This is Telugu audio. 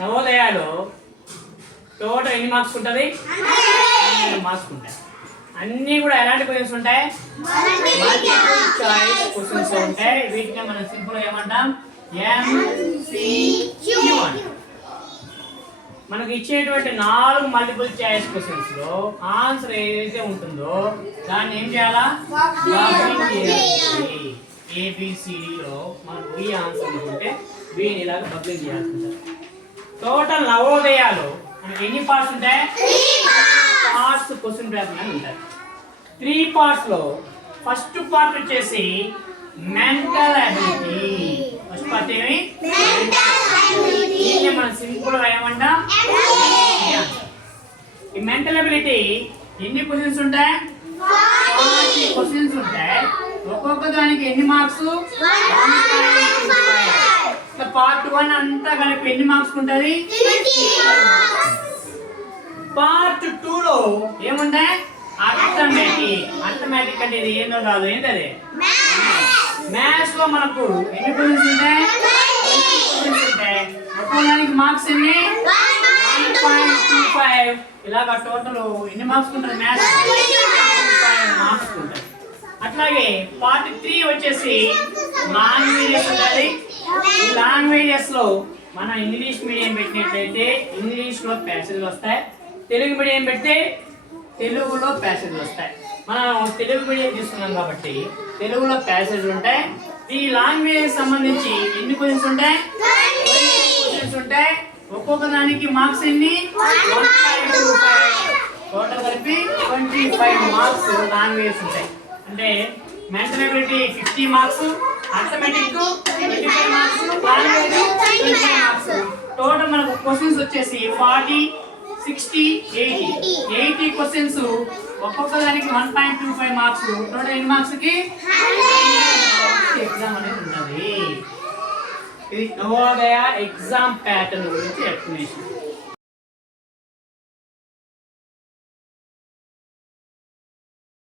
నవోదయాలో టోటల్ ఎన్ని మార్క్స్ ఉంటుంది? 100 మార్క్స్ ఉంటాయి. అన్నీ కూడా ఎలాంటి క్వశ్చన్స్ ఉంటాయి? మల్టిపుల్ చాయిస్ క్వశ్చన్స్ ఉంటాయి. వీటిని మనం సింపుల్ ఏమంటాం? MCQ అంటాం. మనకు ఇచ్చేటువంటి 4 మల్టిపుల్ చాయిస్ క్వశ్చన్స్ లో ఆన్సర్ ఏదైతే ఉంటుందో దాన్ని ఏం చేయాలా? ABCDలో మనకు ఈ ఆన్సర్ ఉంటే వీని ఇలాగ బబ్లింగ్ చేయాల్సి ఉంటుంది. టోటల్ నవోదయాలు మనకి ఎన్ని పార్ట్స్ ఉంటాయి? 3 పార్ట్స్ క్వశ్చన్ పేపర్ అని ఉంటాయి. 3 పార్ట్స్ లో ఫస్ట్ పార్ట్ వచ్చేసి మెంటల్ అబిలిటీ. ఫస్ట్ పార్ట్ ఏమి? దీన్ని మనం సింపుల్ గా ఏమంటాం? ఈ మెంటల్ అబిలిటీ ఎన్ని క్వశ్చన్స్ ఉంటాయి? 40 క్వశ్చన్స్ ఉంటాయి. ఒక్కొక్క దానికి ఎన్ని మార్క్స్? 1.25. పార్ట్ 1 అంతా కలిపి ఎన్ని మార్క్స్ ఉంటుంది? పార్ట్ 2 లో ఏముంటాయి? అర్థమెటిక్ అంటే ఇది ఏందో కాదు, ఏంటది? మ్యాథ్స్ లో మనకు ఎన్ని క్వశ్చన్స్ ఉంటాయి? 20 క్వశ్చన్స్ ఉంటాయి. ఒక్కొక్కదానికి మార్క్స్ ఎన్ని? 1.25. ఇలాగా టోటల్ ఎన్ని మార్క్స్ ఉంటుంది? మ్యాథ్స్ 25 మార్క్స్ ఉంటాయి. అట్లాగే పార్ట్ 3 వచ్చేసి లాంగ్వేజెస్ ఉంటుంది. ఈ లాంగ్వేజెస్ లో మనం ఇంగ్లీష్ మీడియం పెట్టినట్లయితే ఇంగ్లీష్ లో ప్యాసేజ్ వస్తాయి. తెలుగు మీడియం పెడితే తెలుగులో ప్యాసేజ్ వస్తాయి. మనం తెలుగు మీడియం తీసుకున్నాం కాబట్టి తెలుగులో ప్యాసేజ్ ఉంటాయి. ఈ లాంగ్వేజ్ సంబంధించి ఎన్ని క్వశ్చన్స్ ఉంటాయి? 20 క్వశ్చన్స్ ఉంటాయి. ఒక్కొక్క దానికి మార్క్స్ ఎన్ని? 1.25. టోటల్ కలిపి 25 మార్క్స్ లాంగ్వేజ్ ఉంటాయి. అంటే mental ability 50 marks, arithmetic 25 marks, language 25 marks. Total మనకు క్వశ్చన్స్ వచ్చేసి 40, 60, 80 క్వశ్చన్స్. ఒక్కొక్క దానికి 1.25 మార్క్స్. టోటల్ ఎన్ని మార్క్స్ కి? ఎగ్జామ్ అనేది ఉంటుంది. ఇది నవోదయ ఎగ్జామ్ ప్యాటర్న్ గురించి ఎక్స్ప్లెనేషన్.